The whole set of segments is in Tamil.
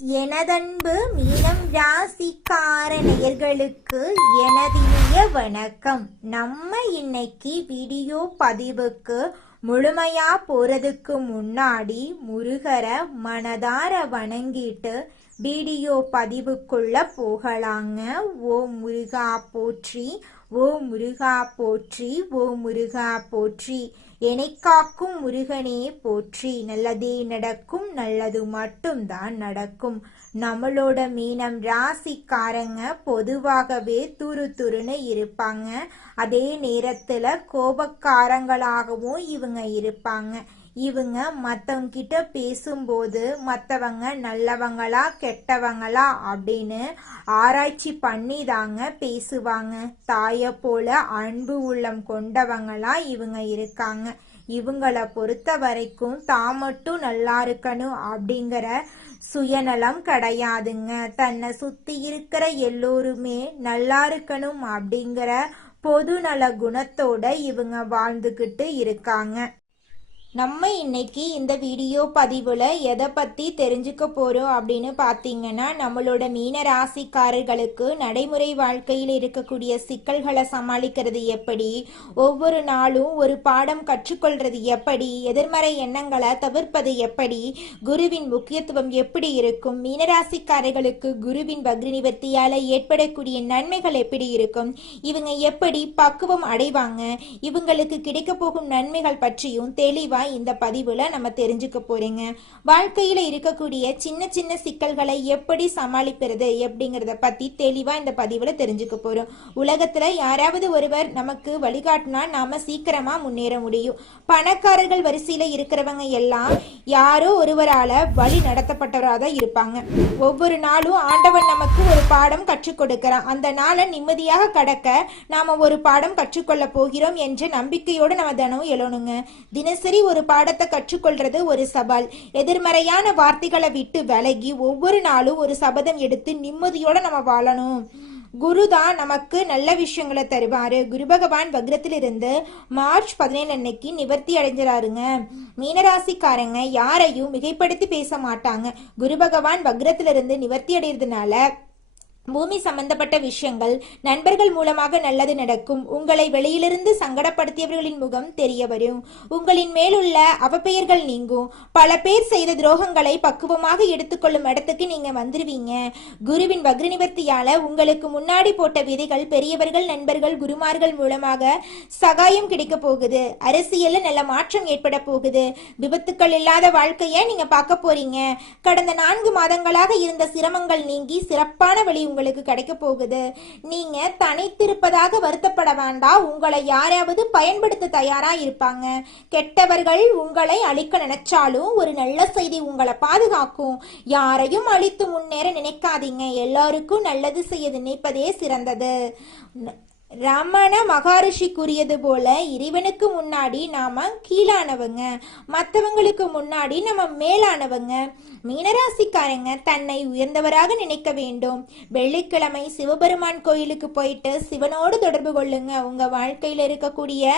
எனதன்பு மீனம் ராசிக்கார நேயர்களுக்கு எனதினிய வணக்கம். நம்ம இன்னைக்கு வீடியோ பதிவுக்கு முழுமையா போறதுக்கு முன்னாடி முருகரை மனதார வணங்கிட்டு வீடியோ பதிவுக்குள்ள போகலாங்க. ஓ முருகா போற்றி, ஓ முருகா போற்றி, ஓ முருகா போற்றி. என்னை காக்கும் முருகனே போற்றி. நல்லதே நடக்கும், நல்லது மட்டும்தான் நடக்கும். நம்மளோட மீனம் ராசிக்காரங்க பொதுவாகவே துருன்னு இருப்பாங்க. அதே நேரத்துல கோபக்காரங்களாகவும் இவங்க இருப்பாங்க. இவங்க மற்றவங்க கிட்ட பேசும்போது மற்றவங்க நல்லவங்களா கெட்டவங்களா அப்படின்னு ஆராய்ச்சி பண்ணி தாங்க பேசுவாங்க. தாயை போல அன்பு உள்ளம் கொண்டவங்களா இவங்க இருக்காங்க. இவங்கள பொறுத்த வரைக்கும் தான் மட்டும் நல்லா இருக்கணும் அப்படிங்கிற சுயநலம் கிடையாதுங்க. தன்னை சுத்தி இருக்கிற எல்லோருமே நல்லா இருக்கணும் அப்படிங்கிற பொதுநல குணத்தோட இவங்க வாழ்ந்துகிட்டு இருக்காங்க. நம்ம இன்னைக்கு இந்த வீடியோ பதிவில் எதை பற்றி தெரிஞ்சுக்க போகிறோம் அப்படின்னு பார்த்தீங்கன்னா, நம்மளோட மீன ராசிக்காரர்களுக்கு நடைமுறை வாழ்க்கையில் இருக்கக்கூடிய சிக்கல்களை சமாளிக்கிறது எப்படி, ஒவ்வொரு நாளும் ஒரு பாடம் கற்றுக்கொள்றது எப்படி, எதிர்மறை எண்ணங்களை தவிர்ப்பது எப்படி, குருவின் முக்கியத்துவம் எப்படி இருக்கும், மீனராசிக்காரர்களுக்கு குருவின் வக்ர நிவர்த்தியால் ஏற்படக்கூடிய நன்மைகள் எப்படி இருக்கும், இவங்க எப்படி பக்குவம் அடைவாங்க, இவங்களுக்கு கிடைக்க போகும் நன்மைகள் பற்றியும் தெளிவாக இந்த பதிவுல நம்ம தெரிஞ்சுக்க போறீங்க. வாழ்க்கையில இருக்கக்கூடிய சின்ன சின்ன சிக்கல்களை எப்படி சமாளிக்கிறது அப்படிங்கறத பத்தி தெளிவா இந்த பதிவுல தெரிஞ்சுக்க போறோம். உலகத்துல யாராவது ஒருவர் நமக்கு வழிகாட்டினா நாம சீக்கிரமா முன்னேற முடியும். பணக்காரர்கள் வரிசையில இருக்கிறவங்க எல்லாம் யாரோ ஒருவரால வழி நடத்தப்பட்டவராக தான் இருப்பாங்க. ஒவ்வொரு நாளும் ஆண்டவன் நமக்கு ஒரு பாடம் கற்றுக் கொடுக்கிறான். அந்த நாளை நிம்மதியாக கடக்க நாம ஒரு பாடம் கற்றுக்கொள்ள போகிறோம் என்ற நம்பிக்கையோடு நம்ம தினமும் எழணுங்க. தினசரி ஒரு பாடத்தை கற்றுக்கொள்றது ஒரு சவால். எதிர்மறையான வார்த்தைகளை விட்டு விலகி ஒவ்வொரு நாளும் ஒரு சபதம் எடுத்து நிம்மதியோட நம்ம வாழணும். குரு தான் நமக்கு நல்ல விஷயங்களை தருவாரு. குரு பகவான் வக்ரத்திலிருந்து மார்ச் 17 அன்னைக்கு நிவர்த்தி அடைஞ்சிறாருங்க. மீனராசிக்காரங்க யாரையும் மிகைப்படுத்தி பேச மாட்டாங்க. குரு பகவான் வக்ரத்திலிருந்து நிவர்த்தி அடைகிறதுனால பூமி சம்பந்தப்பட்ட விஷயங்கள் நண்பர்கள் மூலமாக நல்லது நடக்கும். உங்களை வெளியிலிருந்து சங்கடப்படுத்தியவர்களின் முகம் தெரிய வரும். உங்களின் மேலுள்ள அவப்பெயர்கள் நீங்கும். பல பேர் செய்த துரோகங்களை பக்குவமாக எடுத்துக்கொள்ளும் இடத்துக்கு நீங்க வந்துருவீங்க. குருவின் வக்ர நிவர்த்தியால உங்களுக்கு முன்னாடி போட்ட விதைகள் பெரியவர்கள் நண்பர்கள் குருமார்கள் மூலமாக சகாயம் கிடைக்க போகுது. அரசியல்ல நல்ல மாற்றம் ஏற்பட போகுது. விபத்துக்கள் இல்லாத வாழ்க்கைய நீங்க பார்க்க போறீங்க. கடந்த 4 மாதங்களாக இருந்த சிரமங்கள் நீங்கி சிறப்பான வழி உங்களுக்கு கிடைக்க போகுது. நீங்க தனித்திருப்பதாக வருத்தப்பட வேண்டாம். உங்களை யாராவது பயன்படுத்த தயாரா இருப்பாங்க. கெட்டவர்கள் உங்களை அழிக்க நினைச்சாலும் ஒரு நல்ல செய்தி உங்களை பாதுகாக்கும். யாரையும் அழித்து முன்னேற நினைக்காதீங்க. எல்லாருக்கும் நல்லது செய்ய நினைப்பதே சிறந்தது. ரமண மகரிஷி கூறியது போல இறைவனுக்கு முன்னாடி நாம கீழானவங்க, மற்றவங்களுக்கு முன்னாடி நம்ம மேலானவங்க. மீனராசிக்காரங்க தன்னை உயர்ந்தவராக நினைக்க வேண்டும். வெள்ளிக்கிழமை சிவபெருமான் கோயிலுக்கு போயிட்டு சிவனோடு தொடர்பு கொள்ளுங்க. உங்க வாழ்க்கையில இருக்கக்கூடிய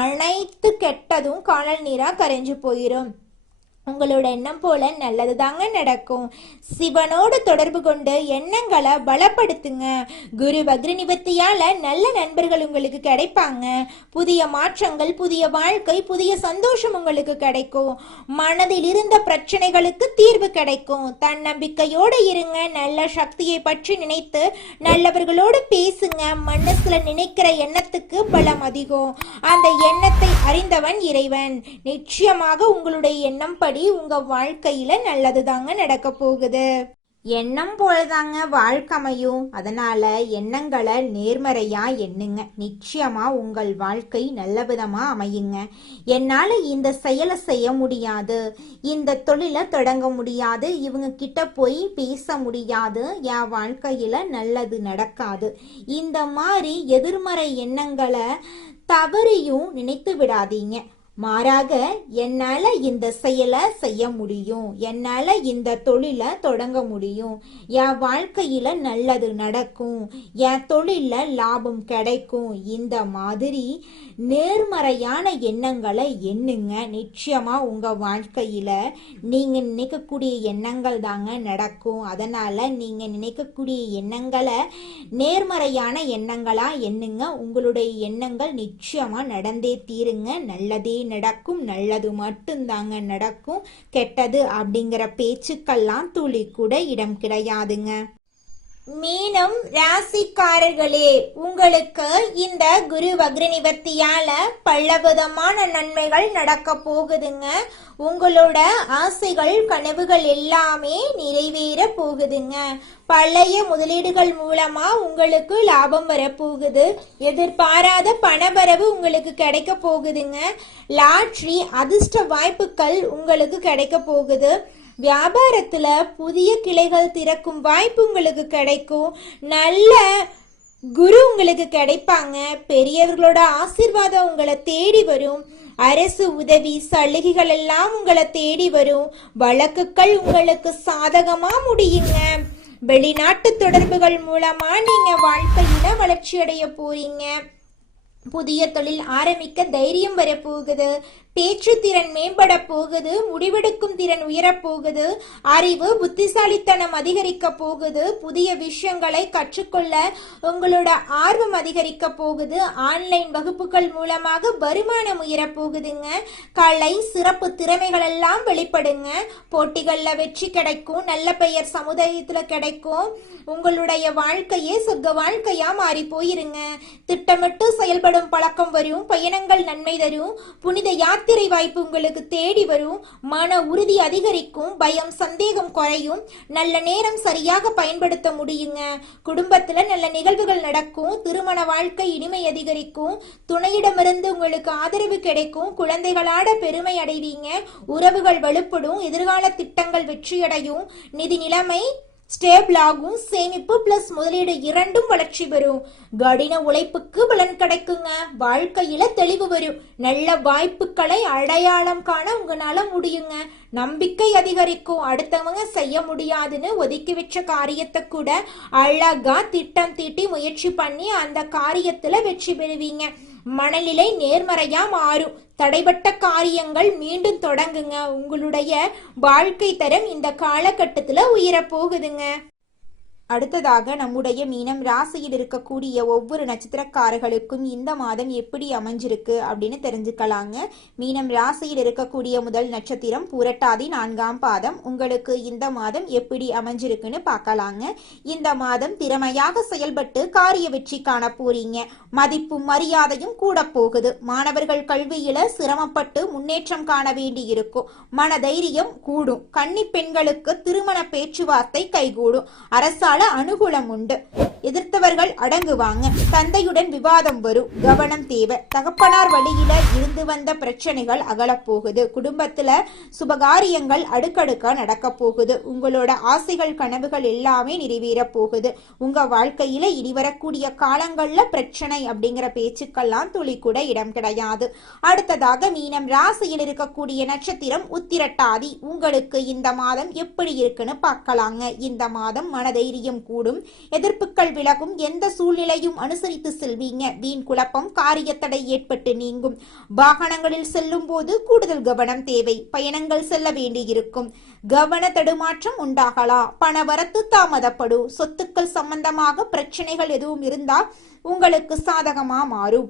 அனைத்து கெட்டதும் காணல் நீரா கரைஞ்சு போயிடும். உங்களோட எண்ணம் போல நல்லது தாங்க நடக்கும். சிவனோடு தொடர்பு கொண்டு எண்ணங்களை பலப்படுத்துங்க. குரு வக்ர நிவர்த்தியால நல்ல நண்பர்கள் உங்களுக்கு கிடைப்பாங்க. புதிய மாற்றங்கள், புதிய வாழ்க்கை, புதிய சந்தோஷம் உங்களுக்கு கிடைக்கும். மனதில் இருந்த பிரச்சனைகளுக்கு தீர்வு கிடைக்கும். தன்னம்பிக்கையோடு இருங்க. நல்ல சக்தியை பற்றி நினைத்து நல்லவர்களோடு பேசுங்க. மனசுல நினைக்கிற எண்ணத்துக்கு பலம் அதிகம். அந்த எண்ணத்தை அறிந்தவன் இறைவன். நிச்சயமாக உங்களுடைய எண்ணம் படி உங்க வாழ்க்கையில நல்லது தாங்க நடக்க போகுது. எண்ணம் போலதாங்க வாழ்க்கை அமையும். அதனால எண்ணங்களை நேர்மறையா எண்ணுங்க. நிச்சயமா உங்கள் வாழ்க்கை நல்ல விதமா அமையுங்க. என்னால இந்த செயலை செய்ய முடியாது, இந்த தொழிலை தொடங்க முடியாது, இவங்க கிட்ட போய் பேச முடியாது, என் வாழ்க்கையில நல்லது நடக்காது, இந்த மாதிரி எதிர்மறை எண்ணங்களை தவறியும் நினைத்து விடாதீங்க. மாறாக என்னால இந்த செயலை செய்ய முடியும், என்னால இந்த தொழிலை தொடங்க முடியும், என் வாழ்க்கையில நல்லது நடக்கும், என் தொழில லாபம் கிடைக்கும், இந்த மாதிரி நேர்மறையான எண்ணங்களை எண்ணுங்க. நிச்சயமா உங்க வாழ்க்கையில நீங்க நினைக்கக்கூடிய எண்ணங்கள் தாங்க நடக்கும். அதனால நீங்க நினைக்கக்கூடிய எண்ணங்களை நேர்மறையான எண்ணங்களா எண்ணுங்க. உங்களுடைய எண்ணங்கள் நிச்சயமா நடந்தே தீருங்க. நல்லதே நடக்கும், நல்லது மட்டும்தாங்க நடக்கும். கெட்டது அப்படிங்கிற பேச்சுக்கெல்லாம் துளி கூட இடம் கிடையாதுங்க. மீனம் ராசிக்காரர்களே, உங்களுக்கு இந்த குரு வக்ர நிவர்த்தியால பலவிதமான நன்மைகள் நடக்க போகுதுங்க. உங்களோட ஆசைகள் கனவுகள் எல்லாமே நிறைவேற போகுதுங்க. பழைய முதலீடுகள் மூலமா உங்களுக்கு லாபம் வரப்போகுது. எதிர்பாராத பணவரவு உங்களுக்கு கிடைக்க போகுதுங்க. லாட்ரி அதிர்ஷ்ட வாய்ப்புகள் உங்களுக்கு கிடைக்க போகுது. வியாபாரத்துல புதிய கிளைகள் திறக்கும் வாய்ப்பு உங்களுக்கு கிடைக்கும். நல்ல குரு உங்களுக்கு கிடைப்பாங்க. பெரியவர்களோட ஆசீர்வாதம் உங்களை தேடி வரும். அரசு உதவி சலுகைகள் எல்லாம் உங்களை தேடி வரும். வழக்குகள் உங்களுக்கு சாதகமா முடியுங்க. வெளிநாட்டு தொடர்புகள் மூலமா நீங்க வாழ்க்கையில வளர்ச்சி அடைய போறீங்க. புதிய தொழில் ஆரம்பிக்க தைரியம் வரப்போகுது. பேச்சு திறன் மேம்பட போகுது. முடிவெடுக்கும் திறன் உயரப்போகுது. அறிவு புத்திசாலித்தனம் அதிகரிக்க போகுது. புதிய விஷயங்களை கற்றுக்கொள்ள உங்களோட ஆர்வம் அதிகரிக்க போகுது. ஆன்லைன் வகுப்புகள் மூலமாக வருமானம் உயரப்போகுதுங்க. கலை சிறப்பு திறமைகள் எல்லாம் வெளிப்படுங்க. போட்டிகள்ல வெற்றி கிடைக்கும். நல்ல பெயர் சமுதாயத்துல கிடைக்கும். உங்களுடைய வாழ்க்கையே சொர்க்க வாழ்க்கையா மாறி போயிருங்க. திட்டமிட்டு செயல்படும் பழக்கம் வரும். பயணங்கள் நன்மை தரும். புனித யாத்திரை வாய்ப்பு உங்களுக்கு தேடி வரும். மன உறுதி அதிகரிக்கும். பயம் சந்தேகம் குறையும். நல்ல நேரம் சரியாக பயன்படுத்த முடியுங்க. குடும்பத்துல நல்ல நிகழ்வுகள் நடக்கும். திருமண வாழ்க்கை இனிமை அதிகரிக்கும். துணையிடமிருந்து உங்களுக்கு ஆதரவு கிடைக்கும். குழந்தைகளோட பெருமை அடைவீங்க. உறவுகள் வலுப்படும். எதிர்கால திட்டங்கள் வெற்றியடையும். நிதி நிலைமை ஸ்டேபிள் ஆகும். சேமிப்பு பிளஸ் முதலீடு இரண்டும் வளர்ச்சி பெறும். கடின உழைப்புக்கு பலன் கிடைக்குங்க. வாழ்க்கையில தெளிவு வரும். நல்ல வாய்ப்புகளை அடையாளம் காண உங்களால முடியுங்க. நம்பிக்கை அதிகரிக்கும். அடுத்தவங்க செய்ய முடியாதுன்னு ஒதுக்கி வச்ச காரியத்தை கூட அழகா திட்டம் தீட்டி முயற்சி பண்ணி அந்த காரியத்துல வெற்றி பெறுவீங்க. மனநிலை நேர்மறையா மாறும். தடைபட்ட காரியங்கள் மீண்டும் தொடங்குங்க. உங்களுடைய வாழ்க்கை தரம் இந்த காலகட்டத்துல உயரப் போகுதுங்க. அடுத்ததாக நம்முடைய மீனம் ராசியில் இருக்கக்கூடிய ஒவ்வொரு நட்சத்திரக்காரர்களுக்கும் இந்த மாதம் எப்படி அமைஞ்சிருக்கு அப்படின்னு தெரிஞ்சுக்கலாங்க. மீனம் ராசியில் இருக்கக்கூடிய முதல் நட்சத்திரம் பூரட்டாதி 4ஆம் பாதம். உங்களுக்கு இந்த மாதம் எப்படி அமைஞ்சிருக்குன்னு பார்க்கலாங்க. இந்த மாதம் திறமையாக செயல்பட்டு காரிய வெற்றி காண போறீங்க. மதிப்பும் மரியாதையும் கூட போகுது. மாணவர்கள் கல்வியில சிரமப்பட்டு முன்னேற்றம் காண வேண்டி இருக்கும். மன தைரியம் கூடும். கன்னி பெண்களுக்கு திருமண பேச்சுவார்த்தை கைகூடும். அரசால் அனுகூலம் உண்டு. எதிர்த்தவர்கள் அடங்குவாங்க. தந்தையுடன் விவாதம் வரும். கவனம் தேவை. தகப்பனார் வழியில இருந்து வந்த பிரச்சனைகள் அகலப்போகுது. குடும்பத்துல சுபகாரியங்கள் அடுக்கடுக்கா நடக்க போகுது. உங்களோட ஆசைகள் கனவுகள் எல்லாமே நிறைவேற போகுது. உங்க வாழ்க்கையில இனி வரக்கூடிய காலங்கள்ல பிரச்சனை அப்படிங்கிற பேச்சுக்கெல்லாம் துளி கூட இடம் கிடையாது. அடுத்ததாக மீனம் ராசியில் இருக்கக்கூடிய நட்சத்திரம் உத்திரட்டாதி. உங்களுக்கு இந்த மாதம் எப்படி இருக்குன்னு பார்க்கலாங்க. இந்த மாதம் மனதைரியம் கூடும். எதிர்ப்புகள் விலகும். எந்த சூழ்நிலையும் அனுசரித்து செல்வீங்க. வீண் குழப்பம் காரியத்தடை ஏற்பட்டு நீங்கும். வாகனங்களில் செல்லும் போது கூடுதல் கவனம் தேவை. பயணங்கள் செல்ல வேண்டியிருக்கும். கவன தடுமாற்றம் உண்டாகலாம். பணவரத்து தாமதப்படும். சொத்துக்கள் சம்பந்தமாக பிரச்சனைகள் எதுவும் இருந்தால் உங்களுக்கு சாதகமா மாறும்.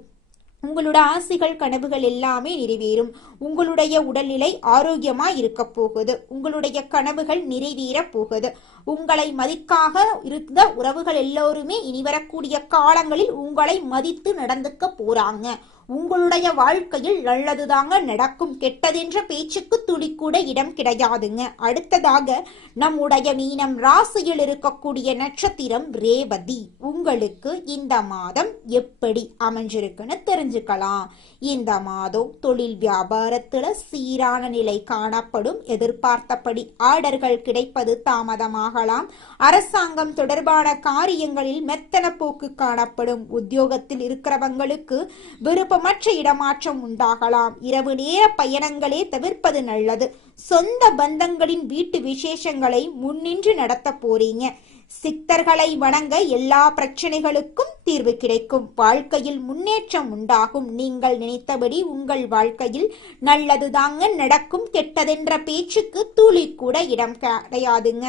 உங்களோட ஆசைகள் கனவுகள் எல்லாமே நிறைவேறும். உங்களுடைய உடல்நிலை ஆரோக்கியமா இருக்க போகுது. உங்களுடைய கனவுகள் நிறைவேற போகுது. உங்களை மதிக்காக இருந்த உறவுகள் எல்லோருமே இனி வரக்கூடிய காலங்களில் உங்களை மதித்து நடந்துக்க போறாங்க. உங்களுடைய வாழ்க்கையில் நல்லதுதாங்க நடக்கும். கெட்டதென்ற பேச்சுக்கு துளி கூட இடம் கிடையாதுங்க. அடுத்ததாக நம்முடைய மீனம் ராசியில் இருக்கக்கூடிய நட்சத்திரம் ரேவதி. உங்களுக்கு இந்த மாதம் எப்படி அமைஞ்சிருக்குன்னு தெரிஞ்சுக்கலாம். இந்த மாதம் தொழில் வியாபாரத்துல சீரான நிலை காணப்படும். எதிர்பார்த்தபடி ஆர்டர்கள் கிடைப்பது தாமதமாக உண்டாகலாம். அரசாங்கம் தொடர்பான காரியங்களில் மெத்தன போக்கு காணப்படும். உத்தியோகத்தில் இருக்கிறவங்களுக்கு விருப்பமற்ற இடமாற்றம் உண்டாகலாம். இரவு நேர பயணங்களே தவிர்ப்பது நல்லது. சொந்த பந்தங்களின் வீட்டு விசேஷங்களை முன்னின்று நடத்த போறீங்க. சித்தர்களை வணங்க எல்லா பிரச்சனைகளுக்கும் தீர்வு கிடைக்கும். வாழ்க்கையில் முன்னேற்றம் உண்டாகும். நீங்கள் நினைத்தபடி உங்கள் வாழ்க்கையில் நல்லதுதாங்க நடக்கும். கெட்டதென்ற பேச்சுக்கு துளி கூட இடம் கிடையாதுங்க.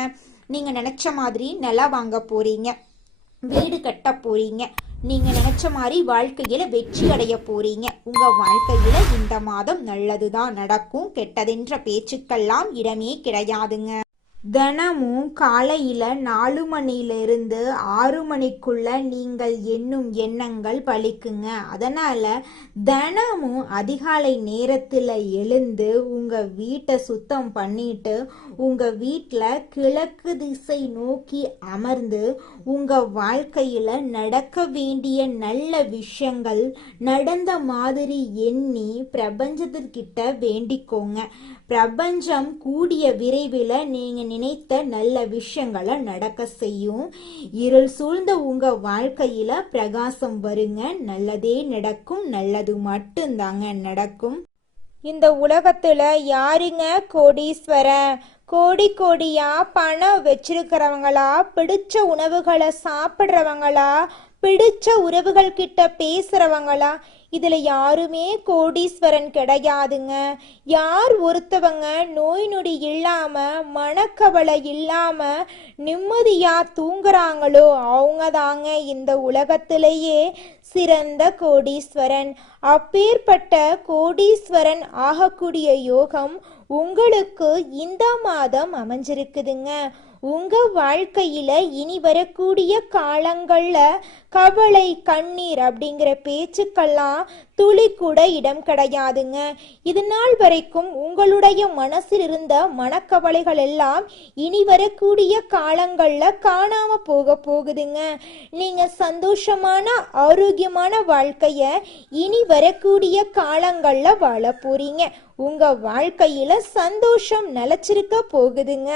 நீங்க நினைச்ச மாதிரி நிலம் வாங்க போறீங்க, வீடு கட்ட போறீங்க, நீங்க நினைச்ச மாதிரி வாழ்க்கையில வெற்றி அடைய போறீங்க. உங்க வாழ்க்கையில இந்த மாதம் நல்லதுதான் நடக்கும். கெட்டதென்ற பேச்சுக்கெல்லாம் இடமே கிடையாதுங்க. தினமும் காலையில 4 மணியிலிருந்து 6 மணிக்குள்ள நீங்கள் எண்ணும் எண்ணங்கள் பலிக்குங்க. அதனால தினமும் அதிகாலை நேரத்துல எழுந்து உங்க வீட்டை சுத்தம் பண்ணிட்டு உங்க வீட்டுல கிழக்கு திசை நோக்கி அமர்ந்து உங்க வாழ்க்கையில நடக்க வேண்டிய நல்ல விஷயங்கள் நடந்த மாதிரி எண்ணி பிரபஞ்சத்திற்கிட்ட வேண்டிக்கோங்க. பிரபஞ்சம் கூடிய விரைவில் நீங்க நினைத்த நல்ல விஷயங்களை நடக்க செய்யும். இருள் சூழ்ந்த உங்க வாழ்க்கையில பிரகாசம் வருங்க. நல்லதே நடக்கும். நல்லது மட்டும்தாங்க நடக்கும். இந்த உலகத்துல யாருங்க கோடீஸ்வரன்? கோடி கோடியா பணம் வச்சிருக்கிறவங்களா, பிடிச்ச உணவுகளை சாப்பிட்றவங்களா, பிடிச்ச உறவுகள் கிட்ட பேசுறவங்களா? இதுல யாருமே கோடீஸ்வரன் கிடையாதுங்க. யார் ஒருத்தவங்க நோய் நொடி இல்லாம மனக்கவலை இல்லாம நிம்மதியா தூங்குறாங்களோ அவங்க தாங்க இந்த உலகத்திலேயே சிறந்த கோடீஸ்வரன். அப்பேற்பட்ட கோடீஸ்வரன் ஆகக்கூடிய யோகம் உங்களுக்கு இந்த மாதம் அமைஞ்சிருக்குதுங்க. உங்க வாழ்க்கையில இனி வரக்கூடிய காலங்கள்ல கவலை கண்ணீர் அப்படிங்கிற பேச்சுக்கெல்லாம் துளி கூட இடம் கிடையாதுங்க. இது நாள் வரைக்கும் உங்களுடைய மனசில் இருந்த மனக்கவலைகள் எல்லாம் இனி வரக்கூடிய காலங்கள்ல காணாம போகுதுங்க. நீங்க சந்தோஷமான ஆரோக்கியமான வாழ்க்கைய இனி வரக்கூடிய காலங்கள்ல வாழ போறீங்க. உங்க வாழ்க்கையில சந்தோஷம் நிலைச்சிருக்க போகுதுங்க.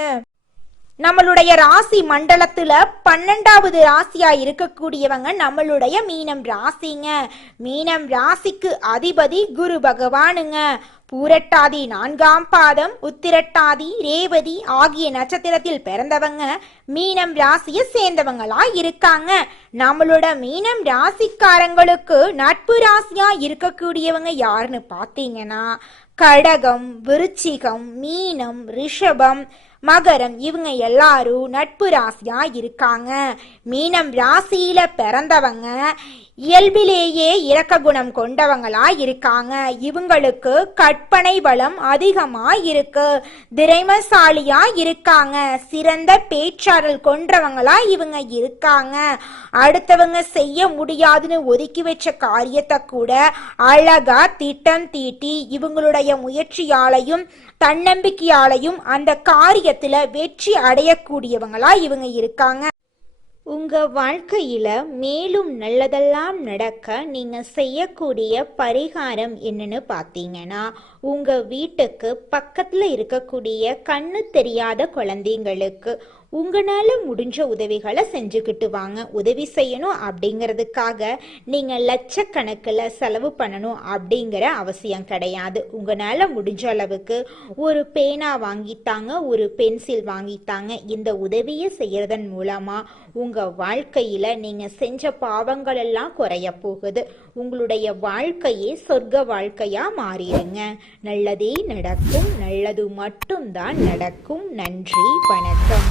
நம்மளுடைய ராசி மண்டலத்துல 12வது ராசியா இருக்கக்கூடியவங்க நம்மளுடைய மீனம் ராசிங்க. மீனம் ராசிக்கு அதிபதி குரு பகவானுங்க. பூரட்டாதி 4ஆம் பாதம், உத்திரட்டாதி, ரேவதி ஆகிய நட்சத்திரத்தில் பிறந்தவங்க மீனம் ராசியை சேர்ந்தவங்களா இருக்காங்க. நம்மளோட மீனம் ராசிக்காரங்களுக்கு நட்பு ராசியா இருக்கக்கூடியவங்க யாருன்னு பாத்தீங்கன்னா கடகம், விருச்சிகம், மீனம், ரிஷபம், மகரம் இவங்க எல்லாரும் நட்பு ராசியா இருக்காங்க. மீனம் ராசியில பிறந்தவங்க இயல்பிலேயே இரக்க குணம் கொண்டவங்களா இருக்காங்க. இவங்களுக்கு கற்பனை வளம் அதிகமா இருக்கு. திறமைசாலியா இருக்காங்க. சிறந்த பேச்சாற்றல் கொண்டவங்களா இவங்க இருக்காங்க. அடுத்தவங்க செய்ய முடியாதுன்னு ஒதுக்கி வச்ச காரியத்தை கூட அழகா திட்டம் தீட்டி இவங்களுடைய முயற்சியாலையும் தன்னம்பிக்கையாலையும் அந்த காரியத்துல வெற்றி அடையக்கூடியவங்களா இவங்க இருக்காங்க. உங்க வாழ்க்கையில மேலும் நல்லதெல்லாம் நடக்க நீங்க செய்யக்கூடிய பரிகாரம் என்னன்னு பார்த்தீங்கன்னா, உங்க வீட்டுக்கு பக்கத்துல இருக்கக்கூடிய கண்ணு தெரியாத குழந்தைங்களுக்கு உங்களால முடிஞ்ச உதவிகளை செஞ்சுக்கிட்டு வாங்க. உதவி செய்யணும் அப்படிங்கிறதுக்காக நீங்க லட்சக்கணக்கில் செலவு பண்ணணும் அப்படிங்கிற அவசியம் கிடையாது. உங்களால முடிஞ்ச அளவுக்கு ஒரு பேனா வாங்கித்தாங்க, ஒரு பென்சில் வாங்கித்தாங்க. இந்த உதவியை செய்யறதன் மூலமா உங்க வாழ்க்கையில நீங்க செஞ்ச பாவங்கள் எல்லாம் குறைய போகுது. உங்களுடைய வாழ்க்கையே சொர்க்க வாழ்க்கையா மாறிடுங்க. நல்லதே நடக்கும். நல்லது மட்டும்தான் நடக்கும். நன்றி, வணக்கம்.